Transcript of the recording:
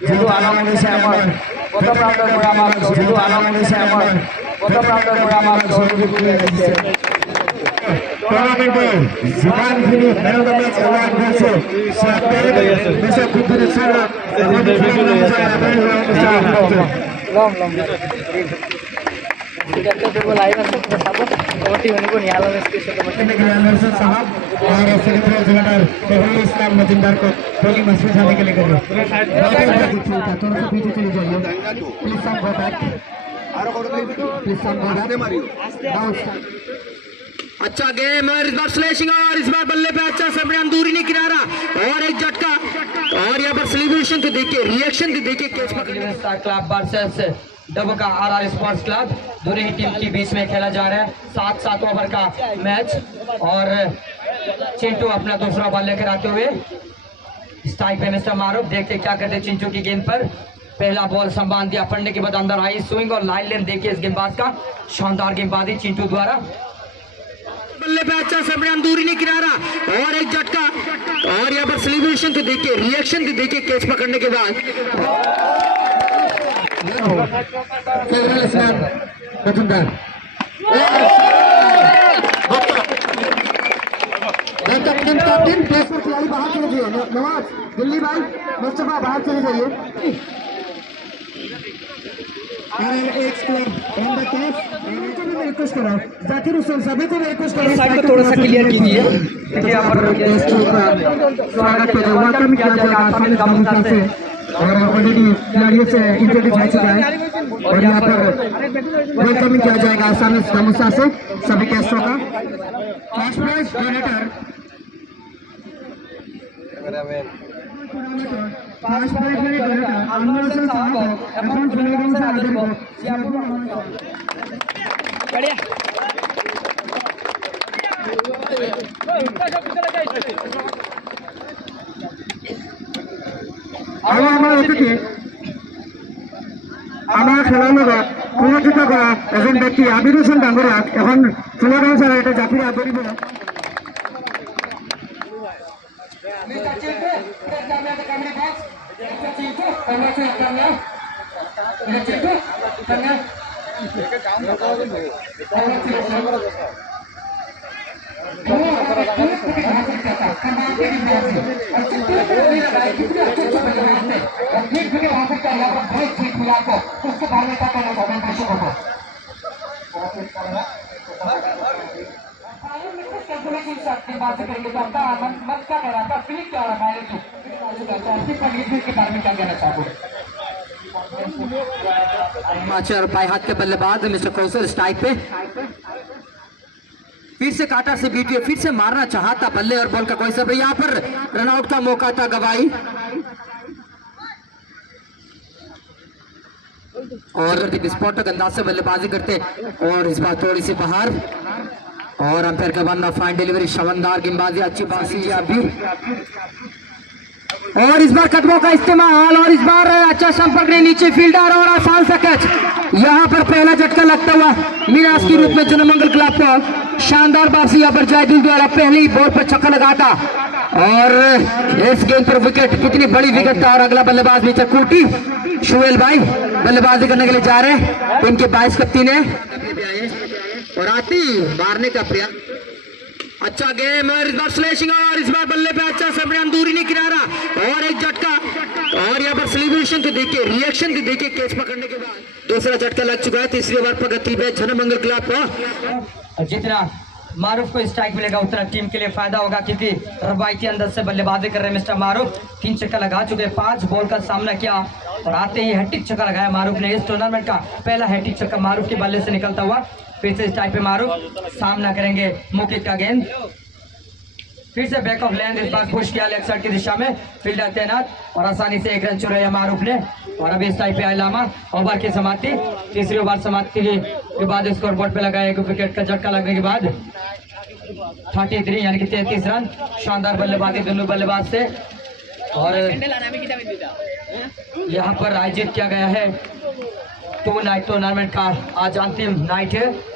যেহেতু আনন্দ আমার কত প্রান্তর করে আমার যেহেতু আনন্দ আমার কত প্রান্তর করে আমার সহযোগী দিচ্ছে টুর্নামেন্টে জীবন ফিরে ফেরত ম্যাচ অ্যাওয়ার্ড হয়েছে দেশের পৃথিবীর সেরা লম লম लाइव साहब और सेक्रेटरी जनरल तहरीर इस्लाम मजिंदार को टोली मशहूर जाने के लिए करें थोड़ा सा पीछे चले जाइए please some go back please some go back अच्छा गेम और इस बार स्लैशिंग और इस बार बल्ले पे अच्छा सबरान दूरी नहीं किनारा और एक झटका और यहाँ पर सेलिब्रेशन तो देखिए रिएक्शन तो देखिए कैच पकड़ने club versus Dabka RR sports club दोनों ही टीम के बीच में खेला जा रहा है 7-7 ओवर का मैच और चिंटू अपना दूसरा बॉल लेकर आते हुए स्ट्राइक पे मिस्टर मारूफ देखते क्या करते चिंटू की गेंद पर पहला बॉल संभाल दिया पड़ने के बाद अंदर आई स्विंग और लाइन लेन देखिए इस गेंदबाज का शानदार गेंदबाजी चिंटू द्वारा बल्ले पे अच्छा सबरान दूरी नहीं किनारा और एक झटका और यहाँ पर सेलिब्रेशन तो देखिए रिएक्शन तो देखिए कैच पकड़ने के बाद नवाज दिल्ली भाई मुस्तफा बाहर चले जाइए रिक्वेस्ट करो जाकिर हुसैन सभी को रिक्वेस्ट करो साइड को थोड़ा सा क्लियर कीजिए स्वागत वेलकम किया जाएगा आसानी दामोदर से और ऑलरेडी खिलाड़ियों से इंट्रोड्यूस हो चुका है और यहाँ पर वेलकम किया जाएगा आसानी दामोदर से सभी गेस्टों का first prize donator first prize donator Anmol Singh साहब এখন চলে গেছে আমাদের बढ़िया আমরা আমার অতিথি আমার খেলানোরা প্রযোজিত করা একজন ব্যক্তি আবির হোসেন ডাঙ্গরা এখন চলে গেছে এটা জাতির আদরিব और बाएं हाथ के बल्लेबाज मिस्टर कौशल स्ट्राइक पे फिर से काटा से बीटिए फिर से मारना चाहता बल्ले और बॉल का कोई सब यहाँ पर रनआउट का मौका था गवाई और विस्फोटक अंदाज से बल्लेबाजी करते और इस बार थोड़ी सी बाहर और अंपायर का बनना फाइन डिलीवरी शानदार गेंदबाजी अच्छी बाजी अभी और इस बार कदमों का इस्तेमाल और इस बार अच्छा संपर्क ने नीचे फील्डर और आसान सा कैच यहाँ पर पहला झटका लगता हुआ मिराज के रूप में जनमंगल क्लब को शानदार बाजी यहाँ पर जायदुल द्वारा पहली बॉल पर छक्का लगाता और इस गेंद पर विकेट कितनी बड़ी विकेट था और अगला बल्लेबाज मिस्टर कुटी शुएल भाई बल्लेबाजी करने के लिए जा रहे हैं इनके 22 कप्तान है और आती मारने का प्रयास अच्छा गेम और इस बार स्लैशिंग और इस बार बल्ले पे अच्छा सबरान दूरी नहीं किनारा और एक झटका और यहाँ पर सेलिब्रेशन तो देखिए रिएक्शन तो देखिए कैच पकड़ने के बाद दूसरा झटका लग चुका है तीसरी ओवर पर गति पे जनमंगल क्लब का जितना मारूफ को स्ट्राइक मिलेगा उतना टीम के लिए फायदा होगा क्योंकि रवायती अंदर से बल्लेबाजी कर रहे हैं मिस्टर मारूफ 3 छक्का लगा चुके 5 बॉल का सामना किया और आते ही हैट्रिक छक्का लगाया मारूफ ने इस टूर्नामेंट का पहला हैट्रिक छक्का मारूफ के बल्ले से निकलता हुआ फिर से स्ट्राइक पे मारूफ सामना करेंगे मुकित का गेंद फिर से बैक ऑफ लेंथ इस बार पुश किया लेग साइड की दिशा में फील्डर तैनात और आसानी से 1 रन चुराया मारूफ ने और अभी स्ट्राइक पे आइलामा ओवर की समाप्ति तीसरी ओवर समाप्ति के बाद स्कोर बोर्ड पे लगाया एक विकेट का झटका लगने के बाद 33 यानी कि 33 रन शानदार बल्लेबाजी दोनों बल्लेबाज से और यहाँ पर आयोजित किया गया है 2 नाइट टूर्नामेंट का आज अंतिम नाइट है